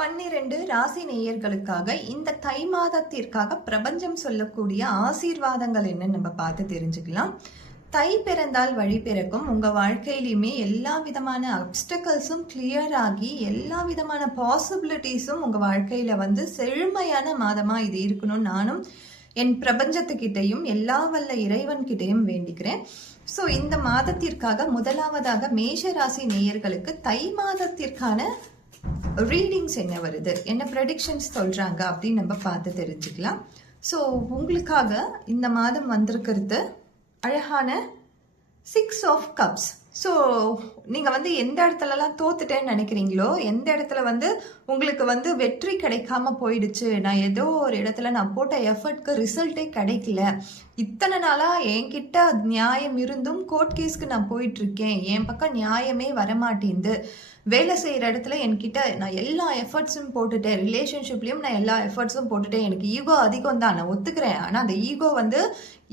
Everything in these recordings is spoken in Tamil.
பன்னிரண்டு ராசி நேயர்களுக்காக இந்த தை மாதத்திற்காக பிரபஞ்சம் சொல்லக்கூடிய ஆசீர்வாதங்கள் என்னன்னு நம்ம பார்த்து தெரிஞ்சுக்கலாம். தை பிறந்தால் வழி பிறக்கும். உங்க வாழ்க்கையிலுமே எல்லா விதமான அப்டக்கல்ஸும் கிளியர் ஆகி எல்லா விதமான பாசிபிலிட்டிஸும் உங்க வாழ்க்கையில வந்து செழுமையான மாதமா இது இருக்கணும்னு நானும் என் பிரபஞ்சத்துக்கிட்டையும் எல்லா வல்ல இறைவன்கிட்டையும் வேண்டிக்கிறேன். ஸோ இந்த மாதத்திற்காக முதலாவதாக மேஷ ராசி நேயர்களுக்கு தை மாதத்திற்கான ரீடிங்ஸ் என்ன வருது? என்ன ப்ரெடிக்ஷன்ஸ் சொல்கிறாங்க அப்படின்னு நம்ம பார்த்து தெரிஞ்சுக்கலாம். ஸோ உங்களுக்காக இந்த மாதம் வந்திருக்கிறது அழகான சிக்ஸ் ஆஃப் கப்ஸ் ஸோ நீங்கள் வந்து எந்த இடத்துலலாம் தோத்துட்டேன்னு நினைக்கிறீங்களோ எந்த இடத்துல வந்து உங்களுக்கு வந்து வெற்றி கிடைக்காம போயிடுச்சு. நான் ஏதோ ஒரு இடத்துல நான் போட்ட எஃபர்ட்க்கு ரிசல்ட்டே கிடைக்கல. இத்தனை நாளாக என்கிட்ட நியாயம் இருந்தும் கோர்ட் கேஸ்க்கு நான் போயிட்டுருக்கேன். என் பக்கம் நியாயமே வரமாட்டேங்குது. வேலை செய்கிற இடத்துல என்கிட்ட நான் எல்லா எஃபர்ட்ஸும் போட்டுட்டேன். ரிலேஷன்ஷிப்லேயும் நான் எல்லா எஃபர்ட்ஸும் போட்டுட்டேன். எனக்கு ஈகோ அதிகம் தான். நான் ஒத்துக்கிறேன். ஆனால் அந்த ஈகோ வந்து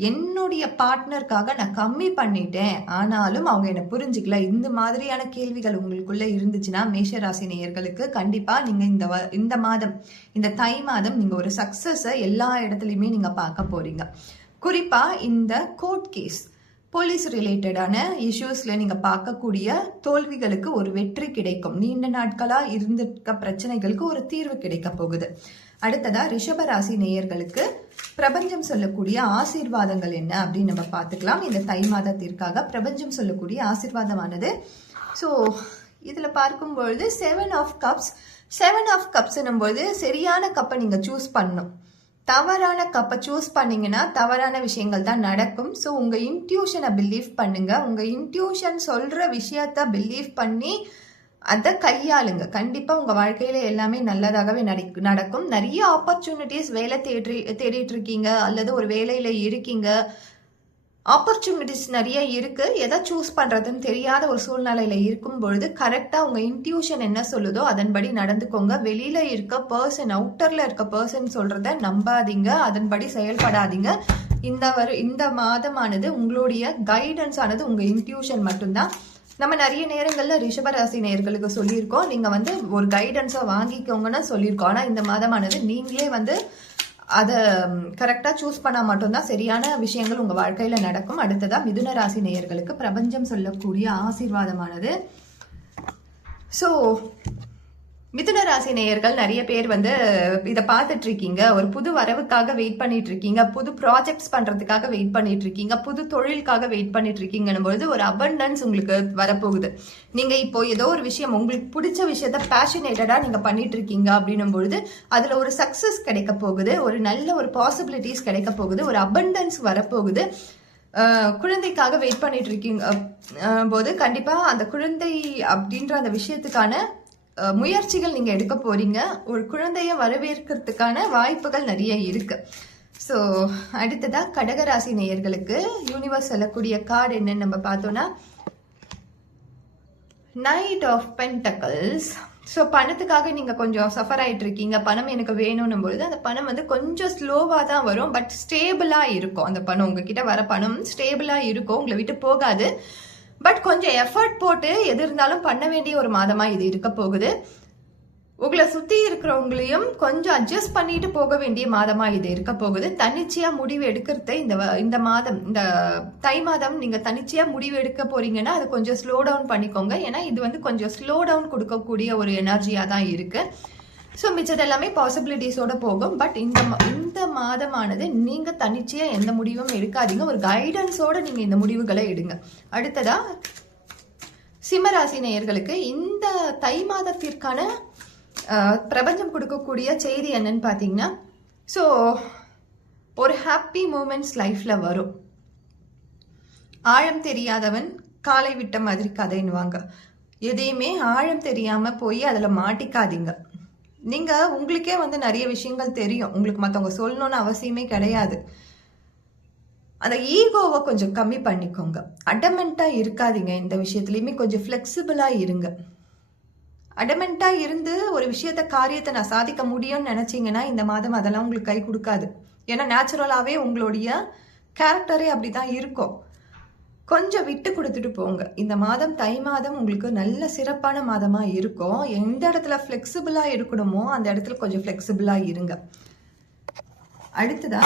என்னுடைய பார்ட்னருக்காக நான் கம்மி பண்ணிட்டேன். ஆனாலும் அவங்க என்னை புரிஞ்சுக்கல. இந்த மாதிரியான கேள்விகள் உங்களுக்குள்ளே இருந்துச்சுன்னா மேஷராசி நேயர்களுக்கு கண்டிப்பாக நீங்கள் இந்த வ- இந்த மாதம் இந்த தை மாதம் நீங்கள் ஒரு சக்ஸஸை எல்லா இடத்துலையுமே நீங்கள் பார்க்க போறீங்க. குறிப்பாக இந்த கோர்ட் கேஸ் போலீஸ் ரிலேட்டடான இஷ்யூஸில் நீங்கள் பார்க்கக்கூடிய தோல்விகளுக்கு ஒரு வெற்றி கிடைக்கும். நீண்ட நாட்களாக இருந்திருக்க பிரச்சனைகளுக்கு ஒரு தீர்வு கிடைக்க போகுது. அடுத்ததாக ரிஷபராசி நேயர்களுக்கு பிரபஞ்சம் சொல்லக்கூடிய ஆசீர்வாதங்கள் என்ன அப்படின்னு நம்ம பார்த்துக்கலாம். இந்த தை மாதத்திற்காக பிரபஞ்சம் சொல்லக்கூடிய ஆசீர்வாதமானது. ஸோ இதில் பார்க்கும்பொழுது seven of cups seven of கப்ஸ்னும்போது சரியான கப்பை நீங்கள் சூஸ் பண்ணணும். தவறான கப்பை சூஸ் பண்ணீங்கன்னா தவறான விஷயங்கள் தான் நடக்கும். ஸோ உங்கள் இன்ட்யூஷனை பிலீவ் பண்ணுங்கள் உங்கள் இன்ட்யூஷன் சொல்கிற விஷயத்த பிலீவ் பண்ணி அதை கையாளுங்க. கண்டிப்பாக உங்கள் வாழ்க்கையில் எல்லாமே நல்லதாகவே நடி- நடக்கும். நிறைய ஆப்பர்ச்சுனிட்டிஸ் வேலை தேடி தேடிட்டு இருக்கீங்க அல்லது ஒரு வேலையில் இருக்கீங்க. ஆப்பர்ச்சுனிட்டிஸ் நிறைய இருக்குது எதை சூஸ் பண்ணுறதுன்னு தெரியாத ஒரு சூழ்நிலையில் இருக்கும் பொழுது கரெக்டாக உங்கள் இன்ட்யூஷன் என்ன சொல்லுதோ அதன்படி நடந்துக்கோங்க. வெளியில் இருக்க பர்சன் அவுட்டரில் இருக்க பர்சன் சொல்கிறத நம்பாதீங்க. அதன்படி செயல்படாதீங்க. இந்த வரு இந்த மாதமானது உங்களுடைய கைடன்ஸ் ஆனது உங்கள் இன்ட்யூஷன் மட்டும்தான். நம்ம நிறைய நேரங்களில் ரிஷபராசி நேர்களுக்கு சொல்லியிருக்கோம். நீங்கள் வந்து ஒரு கைடன்ஸை வாங்கிக்கோங்கன்னு சொல்லியிருக்கோம். ஆனால் இந்த மாதமானது நீங்களே வந்து அதை கரெக்டாக சூஸ் பண்ணால் மட்டும்தான் சரியான விஷயங்கள் உங்கள் வாழ்க்கையில் நடக்கும். அடுத்ததாக மிதுன ராசி நேயர்களுக்கு பிரபஞ்சம் சொல்லக்கூடிய ஆசீர்வாதமானது. ஸோ மிதுன ராசி நேயர்கள் நிறைய பேர் வந்து இதை பார்த்துட்டு இருக்கீங்க ஒரு புது வரவுக்காக வெயிட் பண்ணிட்டு இருக்கீங்க புது ப்ராஜெக்ட்ஸ் பண்றதுக்காக வெயிட் பண்ணிட்டு இருக்கீங்க புது தொழிலுக்காக வெயிட் பண்ணிட்டு இருக்கீங்கன்னும் பொழுது ஒரு அபண்டன்ஸ் உங்களுக்கு வரப்போகுது. நீங்க இப்போ ஏதோ ஒரு விஷயம் உங்களுக்கு பிடிச்ச விஷயத்த பேஷனேட்டடா நீங்க பண்ணிட்டு இருக்கீங்க அப்படின்னும் பொழுது அதுல ஒரு சக்சஸ் கிடைக்க போகுது. ஒரு நல்ல ஒரு பாசிபிலிட்டிஸ் கிடைக்க போகுது. ஒரு அபண்டன்ஸ் வரப்போகுது. குழந்தைக்காக வெயிட் பண்ணிட்டு இருக்கீங்க போது கண்டிப்பா அந்த குழந்தை அப்படின்ற அந்த விஷயத்துக்கான முயற்சிகள் நீங்க எடுக்க போறீங்க. ஒரு குழந்தைய வரவேற்கிறதுக்கான வாய்ப்புகள் நிறைய இருக்கு. ஸோ அடுத்ததா கடகராசி நேயர்களுக்கு யூனிவர்ஸ் சொல்லக்கூடிய கார்டு என்னன்னு நம்ம பார்த்தோம்னா நைட் ஆஃப் பென்டக்கல்ஸ் ஸோ பணத்துக்காக நீங்கள் கொஞ்சம் சஃபர் ஆகிட்டு இருக்கீங்க. பணம் எனக்கு வேணும்னும் பொழுது அந்த பணம் வந்து கொஞ்சம் ஸ்லோவாக தான் வரும். பட் ஸ்டேபிளாக இருக்கும். அந்த பணம் உங்ககிட்ட வர பணம் ஸ்டேபிளாக இருக்கும். உங்களை விட்டு போகாது. பட் கொஞ்சம் எஃபர்ட் போட்டு எது இருந்தாலும் பண்ண வேண்டிய ஒரு மாதமாக இது இருக்க போகுது. உங்களை சுத்தி இருக்கிறவங்களையும் கொஞ்சம் அட்ஜஸ்ட் பண்ணிட்டு போக வேண்டிய மாதமா இது இருக்க போகுது. தன்னிச்சையா முடிவு எடுக்கிறது இந்த வ- இந்த மாதம் இந்த தை மாதம் நீங்க தன்னிச்சையா முடிவு எடுக்க போறீங்கன்னா அது கொஞ்சம் ஸ்லோ டவுன் பண்ணிக்கோங்க. ஏன்னா இது வந்து கொஞ்சம் ஸ்லோ டவுன் கொடுக்கக்கூடிய ஒரு எனர்ஜியா தான் இருக்கு. ஸோ மிச்சது எல்லாமே பாசிபிலிட்டிஸோட போகும். பட் இந்த இந்த மாதமானது நீங்க தனிச்சையாக எந்த முடிவும் எடுக்காதீங்க. ஒரு கைடன்ஸோட நீங்க இந்த முடிவுகளை எடுங்க. அடுத்ததா சிம்மராசி நேயர்களுக்கு இந்த தை மாதத்திற்கான பிரபஞ்சம் கொடுக்கக்கூடிய செய்தி என்னன்னு பார்த்தீங்கன்னா ஸோ ஒரு ஹாப்பி மூமெண்ட்ஸ் லைஃப்பில் வரும். ஆழம் தெரியாதவன் காலை விட்ட மாதிரி கதைன்னுவாங்க. எதையுமே ஆழம் தெரியாம போய் அதில் மாட்டிக்காதீங்க. நீங்கள் உங்களுக்கே வந்து நிறைய விஷயங்கள் தெரியும். உங்களுக்கு மற்றவங்க சொல்லணும்னு அவசியமே கிடையாது. அந்த ஈகோவை கொஞ்சம் கம்மி பண்ணிக்கோங்க. அடமெண்ட்டாக இருக்காதீங்க இந்த விஷயத்துலையுமே. கொஞ்சம் ஃப்ளெக்சிபிளாக இருங்க. அடமெண்ட்டாக இருந்து ஒரு விஷயத்த காரியத்தை நான் சாதிக்க முடியும்னு நினச்சிங்கன்னா இந்த மாதம் அதெல்லாம் உங்களுக்கு கை கொடுக்காது. ஏன்னா நேச்சுரலாகவே உங்களுடைய கேரக்டரே அப்படி தான் இருக்கும். கொஞ்சம் விட்டு கொடுத்துட்டு போங்க. இந்த மாதம் தை மாதம் உங்களுக்கு நல்ல சிறப்பான மாதமா இருக்கும். எந்த இடத்துல ஃப்ளெக்சிபிளா இருக்கணுமோ அந்த இடத்துல கொஞ்சம் ஃப்ளெக்சிபிளா இருங்க. அடுத்ததா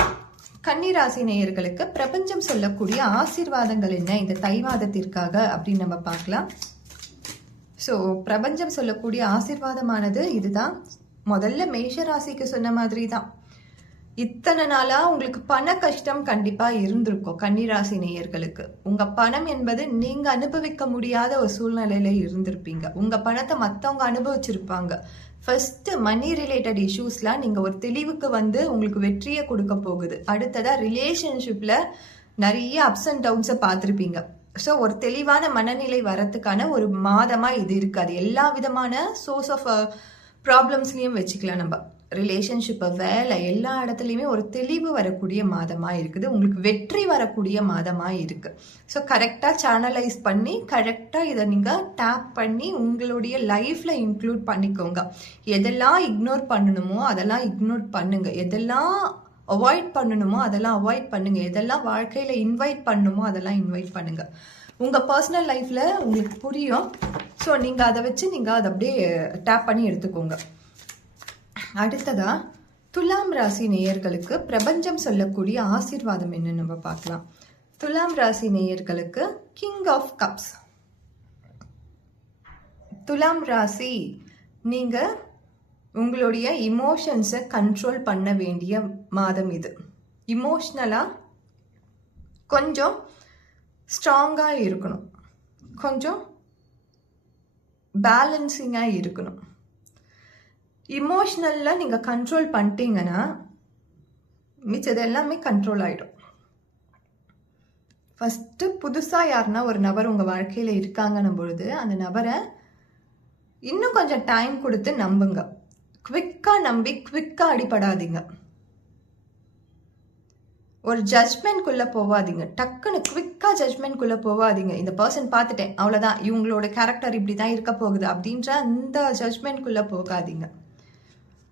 கன்னிராசி நேயர்களுக்கு பிரபஞ்சம் சொல்லக்கூடிய ஆசீர்வாதங்கள் என்ன? இந்த தை மாதத்திற்காக அப்படின்னு நம்ம பார்க்கலாம். ஸோ பிரபஞ்சம் சொல்லக்கூடிய ஆசீர்வாதமானது இதுதான். முதல்ல மேஷ ராசிக்கு சொன்ன மாதிரி தான் இத்தனை நாளா உங்களுக்கு பண கஷ்டம் கண்டிப்பா இருந்திருக்கும் கன்னிராசி நேயர்களுக்கு. உங்க பணம் என்பது நீங்க அனுபவிக்க முடியாத ஒரு சூழ்நிலையில இருந்திருப்பீங்க. உங்க பணத்தை மத்தவங்க அனுபவிச்சிருப்பாங்க. ஃபர்ஸ்ட் மணி ரிலேட்டட் இஷ்யூஸ்லாம் நீங்க ஒரு தெளிவுக்கு வந்து உங்களுக்கு வெற்றியை கொடுக்க போகுது. அடுத்ததா ரிலேஷன்ஷிப்ல நிறைய அப்ஸ் அண்ட் டவுன்ஸை பார்த்துருப்பீங்க. ஸோ ஒரு தெளிவான மனநிலை வரத்துக்கான ஒரு மாதமா இது இருக்காது எல்லா விதமான சோர்ஸ் ஆஃப் ப்ராப்ளம்ஸ்லையும் வச்சுக்கலாம் நம்ம. ரிலேஷன்ஷிப்பை வேலை எல்லா இடத்துலையுமே ஒரு தெளிவு வரக்கூடிய மாதமாக இருக்குது. உங்களுக்கு வெற்றி வரக்கூடிய மாதமாக இருக்குது ஸோ கரெக்டாக சேனலைஸ் பண்ணி கரெக்டாக இதை நீங்கள் டேப் பண்ணி உங்களுடைய லைஃப்பில் இன்க்ளூட் பண்ணிக்கோங்க. எதெல்லாம் இக்னோர் பண்ணணுமோ அதெல்லாம் இக்னோர் பண்ணுங்கள் எதெல்லாம் அவாய்ட் பண்ணணுமோ அதெல்லாம் அவாய்ட் பண்ணுங்கள் எதெல்லாம் வாழ்க்கையில் இன்வைட் பண்ணணுமோ அதெல்லாம் இன்வைட் பண்ணுங்கள் உங்கள் பர்சனல் லைஃப்பில் உங்களுக்கு புரியும். ஸோ நீங்கள் அதை வச்சு நீங்கள் அதை அப்படியே டேப் பண்ணி எடுத்துக்கோங்க. அடுத்ததா துலாம் ராசி நேயர்களுக்கு பிரபஞ்சம் சொல்லக்கூடிய ஆசீர்வாதம் என்ன நம்ம பார்க்கலாம். துலாம் ராசி நேயர்களுக்கு கிங் ஆஃப் கப்ஸ் துலாம் ராசி நீங்க உங்களுடைய இமோஷன்ஸை கண்ட்ரோல் பண்ண வேண்டிய மாதம் இது. இமோஷ்னலா கொஞ்சம் ஸ்ட்ராங்காக இருக்கணும். கொஞ்சம் பேலன்சிங்காக இருக்கணும். இமோஷ்னலில் நீங்கள் கண்ட்ரோல் பண்ணிட்டீங்கன்னா மிச்சது எல்லாமே கண்ட்ரோல் ஆகிடும் ஃபஸ்ட்டு புதுசாக யாருன்னா ஒரு நபர் உங்கள் வாழ்க்கையில் இருக்காங்கன்னும் பொழுது அந்த நபரை இன்னும் கொஞ்சம் டைம் கொடுத்து நம்புங்க. குவிக்காக நம்பி குவிக்காக அடிபடாதீங்க. ஒரு ஜட்மெண்ட்குள்ளே போகாதீங்க டக்குன்னு குவிக்காக ஜட்மெண்ட்குள்ளே போகாதீங்க இந்த பர்சன் பார்த்துட்டேன் அவ்வளோதான் இவங்களோட கேரக்டர் இப்படி தான் இருக்க போகுது அப்படின்ற அந்த ஜட்மெண்ட்குள்ளே போகாதீங்க.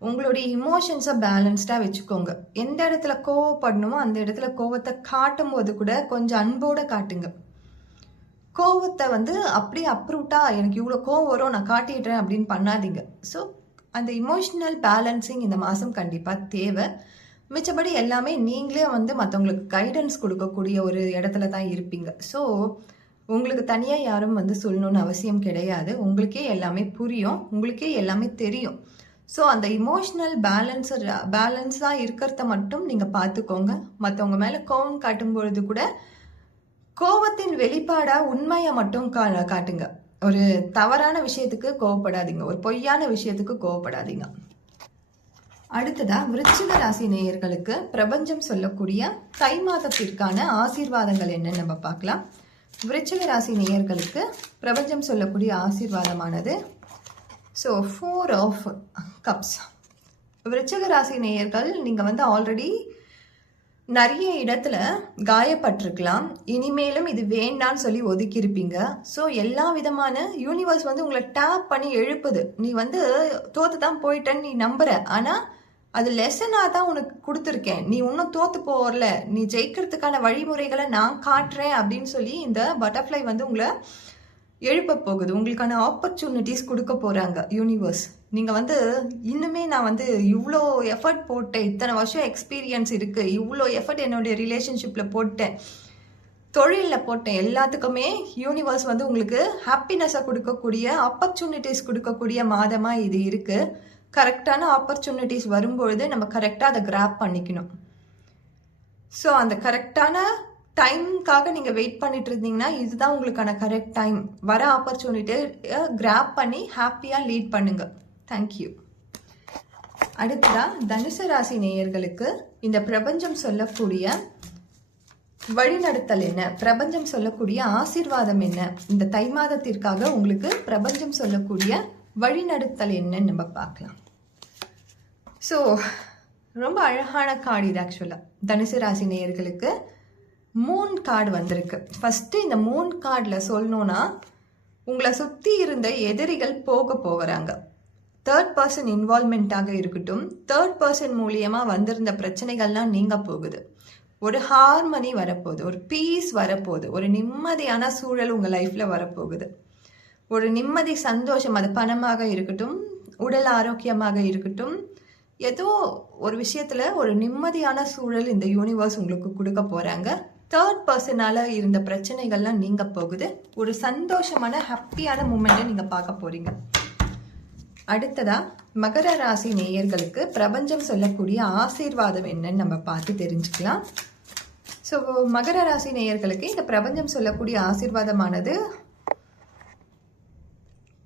உங்களுடைய இமோஷன்ஸை பேலன்ஸ்டாக வச்சுக்கோங்க. எந்த இடத்துல கோவப்படணுமோ அந்த இடத்துல கோவத்தை காட்டும் போது கூட கொஞ்சம் அன்போடு காட்டுங்க. கோவத்தை வந்து அப்படியே அப்ரூட்டாக எனக்கு இவ்வளோ கோவம் வரும் நான் காட்டிடுறேன் அப்படின்னு பண்ணாதீங்க. ஸோ அந்த இமோஷனல் பேலன்சிங் இந்த மாதம் கண்டிப்பாக தேவை. மிச்சபடி எல்லாமே நீங்களே வந்து மற்றவங்களுக்கு கைடன்ஸ் கொடுக்கக்கூடிய ஒரு இடத்துல தான் இருப்பீங்க. ஸோ உங்களுக்கு தனியாக யாரும் வந்து சொல்லணும்னு அவசியம் கிடையாது. உங்களுக்கே எல்லாமே புரியும். உங்களுக்கே எல்லாமே தெரியும். ஸோ அந்த இமோஷ்னல் பேலன்ஸ் பேலன்ஸாக இருக்கிறத மட்டும் நீங்கள் பார்த்துக்கோங்க. மற்றவங்க மேலே கோவம் காட்டும் பொழுது கூட கோவத்தின் வெளிப்பாடாக உண்மையை மட்டும் கா காட்டுங்க. ஒரு தவறான விஷயத்துக்கு கோவப்படாதீங்க. ஒரு பொய்யான விஷயத்துக்கு கோவப்படாதீங்க. அடுத்ததா விருச்சிக ராசி நேயர்களுக்கு பிரபஞ்சம் சொல்லக்கூடிய தை மாதத்திற்கான ஆசீர்வாதங்கள் என்னன்னு நம்ம பார்க்கலாம். விருச்சிக ராசி நேயர்களுக்கு பிரபஞ்சம் சொல்லக்கூடிய ஆசீர்வாதமானது. ஸோ ஃபோர் ஆஃப் கப்ஸ் விருச்சக ராசி நேயர்கள் நீங்கள் வந்து ஆல்ரெடி நிறைய இடத்துல காயப்பட்டிருக்கலாம். இனிமேலும் இது வேண்டான்னு சொல்லி ஒதுக்கியிருப்பீங்க. ஸோ எல்லா விதமான யூனிவர்ஸ் வந்து உங்களை டேப் பண்ணி எழுப்புது. நீ வந்து தோத்து தான் போயிட்டேன்னு நீ நம்புற. ஆனால் அது லெசனாக தான் உனக்கு கொடுத்துருக்கேன். நீ இன்னும் தோத்து போகல. நீ ஜெயிக்கிறதுக்கான வழிமுறைகளை நான் காட்டுறேன் அப்படின்னு சொல்லி இந்த பட்டர்ஃப்ளை வந்து உங்களை எழுப்ப போகுது. உங்களுக்கான ஆப்பர்ச்சுனிட்டிஸ் கொடுக்க போகிறாங்க யூனிவர்ஸ் நீங்கள் வந்து இன்னுமே நான் வந்து இவ்வளோ எஃபர்ட் போட்டேன். இத்தனை வருஷம் எக்ஸ்பீரியன்ஸ் இருக்குது இவ்வளோ எஃபர்ட் என்னுடைய ரிலேஷன்ஷிப்பில் போட்டேன். தொழிலில் போட்டேன். எல்லாத்துக்குமே யூனிவர்ஸ் வந்து உங்களுக்கு ஹாப்பினஸை கொடுக்கக்கூடிய ஆப்பர்ச்சுனிட்டிஸ் கொடுக்கக்கூடிய மாதமாக இது இருக்குது கரெக்டான ஆப்பர்ச்சுனிட்டிஸ் வரும்பொழுது நம்ம கரெக்டாக அதை கிராப் பண்ணிக்கணும். ஸோ அந்த கரெக்டான டைமுக்காக நீங்கள் வெயிட் பண்ணிட்டு இருந்தீங்கன்னா இதுதான் உங்களுக்கான கரெக்ட் டைம் வர ஆப்பர்ச்சுனிட்டியை கிராப் பண்ணி ஹாப்பியாக லீட் பண்ணுங்க. தேங்க்யூ அடுத்ததாக தனுசு ராசி நேயர்களுக்கு இந்த பிரபஞ்சம் சொல்லக்கூடிய வழிநடத்தல் என்ன? பிரபஞ்சம் சொல்லக்கூடிய ஆசீர்வாதம் என்ன? இந்த தை மாதத்திற்காக உங்களுக்கு பிரபஞ்சம் சொல்லக்கூடிய வழிநடத்தல் என்னன்னு நம்ம பார்க்கலாம். ஸோ ரொம்ப அழகான கார்டு இது ஆக்சுவலாக தனுசு ராசி நேயர்களுக்கு மூன் கார்டு வந்திருக்கு. ஃபஸ்ட்டு இந்த மூன் கார்டில் சொல்லணும்னா உங்களை சுற்றி இருந்த எதிரிகள் போக போகிறாங்க. தேர்ட் பர்சன் இன்வால்மெண்ட்டாக இருக்கட்டும் தேர்ட் பர்சன் மூலியமாக வந்திருந்த பிரச்சனைகள்லாம் நீங்கள் போகுது. ஒரு ஹார்மனி வரப்போகுது ஒரு பீஸ் வரப்போகுது ஒரு நிம்மதியான சூழல் உங்கள் லைஃப்பில் வரப்போகுது. ஒரு நிம்மதி சந்தோஷம் அது பணமாக இருக்கட்டும் உடல் ஆரோக்கியமாக இருக்கட்டும் ஏதோ ஒரு விஷயத்தில் ஒரு நிம்மதியான சூழல் இந்த யூனிவர்ஸ் உங்களுக்கு கொடுக்க போகிறாங்க தேர்ட் பர்சனால இருந்த பிரச்சனைகள்லாம் நீங்க போகுது. ஒரு சந்தோஷமான ஹாப்பியான மூமெண்ட்டை நீங்க பார்க்க போறீங்க. அடுத்ததா மகர ராசி நேயர்களுக்கு பிரபஞ்சம் சொல்லக்கூடிய ஆசீர்வாதம் என்னன்னு நம்ம பார்த்து தெரிஞ்சுக்கலாம். ஸோ மகர ராசி நேயர்களுக்கு இந்த பிரபஞ்சம் சொல்லக்கூடிய ஆசீர்வாதமானது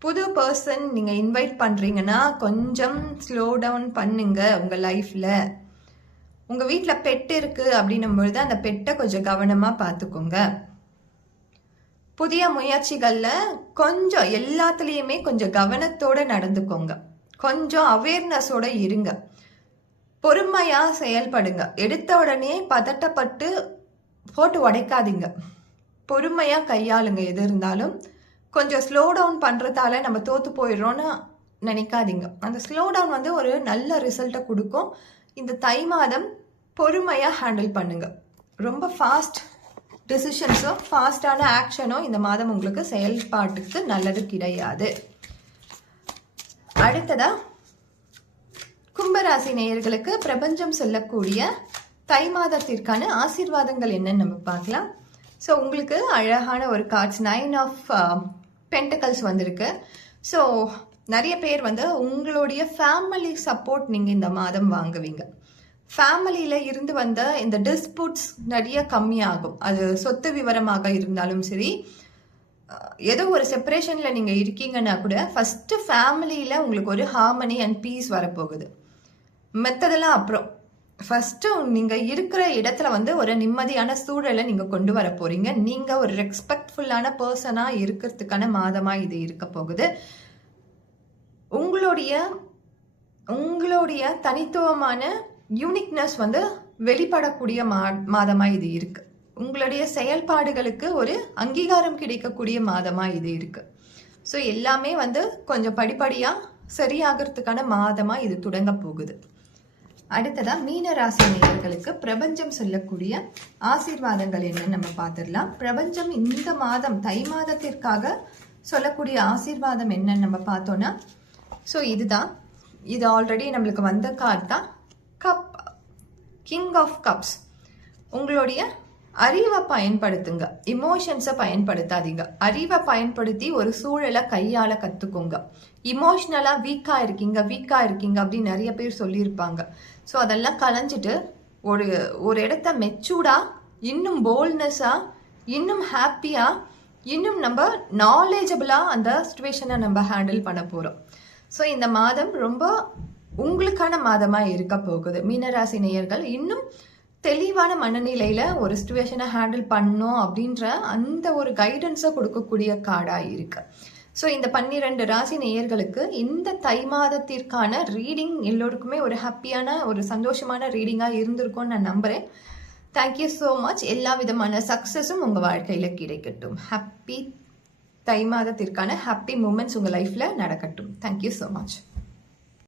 புது பர்சன் நீங்கள் இன்வைட் பண்ணுறீங்கன்னா கொஞ்சம் ஸ்லோ டவுன் பண்ணுங்க உங்கள் லைஃப்பில் உங்கள் வீட்டில் பெட் இருக்குது அப்படின்னும் பொழுது அந்த பெட்டை கொஞ்சம் கவனமாக பார்த்துக்கோங்க. புதிய முயற்சிகளில் கொஞ்சம் எல்லாத்துலேயுமே கொஞ்சம் கவனத்தோடு நடந்துக்கோங்க. கொஞ்சம் அவேர்னஸோட இருங்க. பொறுமையாக செயல்படுங்க. எடுத்த உடனே பதட்டப்பட்டு போட்டு உடைக்காதீங்க. பொறுமையாக கையாளுங்க. எது இருந்தாலும் கொஞ்சம் ஸ்லோ டவுன் பண்ணுறதால நம்ம தோற்று போயிடுறோன்னு நினைக்காதீங்க. அந்த ஸ்லோ டவுன் வந்து ஒரு நல்ல ரிசல்ட்டை கொடுக்கும். இந்த தை மாதம் பொறுமையாக ஹேண்டில் பண்ணுங்க. ரொம்ப ஃபாஸ்ட் டிசிஷன்ஸோ ஃபாஸ்டான ஆக்ஷனோ இந்த மாதம் உங்களுக்கு செயல்பாட்டுக்கு நல்லது கிடையாது. அடுத்ததா கும்பராசி நேயர்களுக்கு பிரபஞ்சம் சொல்லக்கூடிய தை மாதத்திற்கான ஆசீர்வாதங்கள் என்னன்னு நம்ம பார்க்கலாம். ஸோ உங்களுக்கு அழகான ஒரு கார்ட்ஸ் நைன் ஆஃப் பென்டக்கல்ஸ் வந்திருக்கு. ஸோ நிறைய பேர் வந்து உங்களுடைய ஃபேமிலி சப்போர்ட் நீங்கள் இந்த மாதம் வாங்குவீங்க. ஃபேமிலியில் இருந்து வந்த இந்த டிஸ்பியூட்ஸ் நிறைய கம்மியாகும். அது சொத்து விவரமாக இருந்தாலும் சரி ஏதோ ஒரு செப்பரேஷனில் நீங்கள் இருக்கீங்கன்னா கூட ஃபஸ்ட்டு ஃபேமிலியில் உங்களுக்கு ஒரு ஹார்மனி அண்ட் பீஸ் வரப்போகுது. மெத்ததெல்லாம் அப்புறம். ஃபஸ்ட்டு நீங்கள் இருக்கிற இடத்துல வந்து ஒரு நிம்மதியான சூழலை நீங்கள் கொண்டு வர போகிறீங்க நீங்கள் ஒரு ரெஸ்பெக்ட்ஃபுல்லான பர்சனாக இருக்கிறதுக்கான மாதமாக இது இருக்க போகுது. உங்களுடைய உங்களுடைய தனித்துவமான யூனிக்னஸ் வந்து வெளிப்படக்கூடிய மா மாதமாக இது இருக்கு. உங்களுடைய செயல்பாடுகளுக்கு ஒரு அங்கீகாரம் கிடைக்கக்கூடிய மாதமாக இது இருக்கு. ஸோ எல்லாமே வந்து கொஞ்சம் படிப்படியாக சரியாகிறதுக்கான மாதமாக இது தொடங்க போகுது. அடுத்ததாக மீன ராசி நேயர்களுக்கு பிரபஞ்சம் சொல்லக்கூடிய ஆசீர்வாதங்கள் என்னன்னு நம்ம பார்த்துடலாம் பிரபஞ்சம் இந்த மாதம் தை மாதத்திற்காக சொல்லக்கூடிய ஆசீர்வாதம் என்னன்னு நம்ம பார்த்தோன்னா ஸோ இதுதான். இது ஆல்ரெடி நம்மளுக்கு வந்த கார்டு தான். கிங் ஆஃப் கப்ஸ் உங்களுடைய அறிவை பயன்படுத்துங்க. இமோஷன்ஸை பயன்படுத்தாதீங்க. அறிவை பயன்படுத்தி ஒரு சூழலை கையால் கற்றுக்கோங்க இமோஷ்னலாக வீக்காக இருக்கீங்க வீக்காக இருக்கீங்க அப்படின்னு நிறைய பேர் சொல்லியிருப்பாங்க. ஸோ அதெல்லாம் கலைஞ்சிட்டு ஒரு ஒரு இடத்த மெச்சூர்டாக இன்னும் போல்ட்னஸாக இன்னும் ஹாப்பியாக இன்னும் நம்ம நாலேஜபிளாக அந்த சுச்சுவேஷனை நம்ம ஹேண்டில் பண்ண போகிறோம் ஸோ இந்த மாதம் ரொம்ப உங்களுக்கான மாதமாக இருக்க போகுது. மீனராசி நேயர்கள் இன்னும் தெளிவான மனநிலையில் ஒரு சுச்சுவேஷனை ஹேண்டில் பண்ணும் அப்படின்ற அந்த ஒரு கைடன்ஸை கொடுக்கக்கூடிய கார்டாக இருக்கு. ஸோ இந்த பன்னிரெண்டு ராசி நேயர்களுக்கு இந்த தை மாதத்திற்கான ரீடிங் எல்லோருக்குமே ஒரு ஹாப்பியான ஒரு சந்தோஷமான ரீடிங்காக இருந்திருக்கும்னு நான் நம்புகிறேன் தேங்க்யூ ஸோ மச் எல்லா விதமான சக்ஸஸும் உங்கள் வாழ்க்கையில் கிடைக்கட்டும். ஹாப்பி தை மாதத்திற்கான ஹாப்பி மூமெண்ட்ஸ் உங்கள் லைஃப்பில் நடக்கட்டும். Thank you so much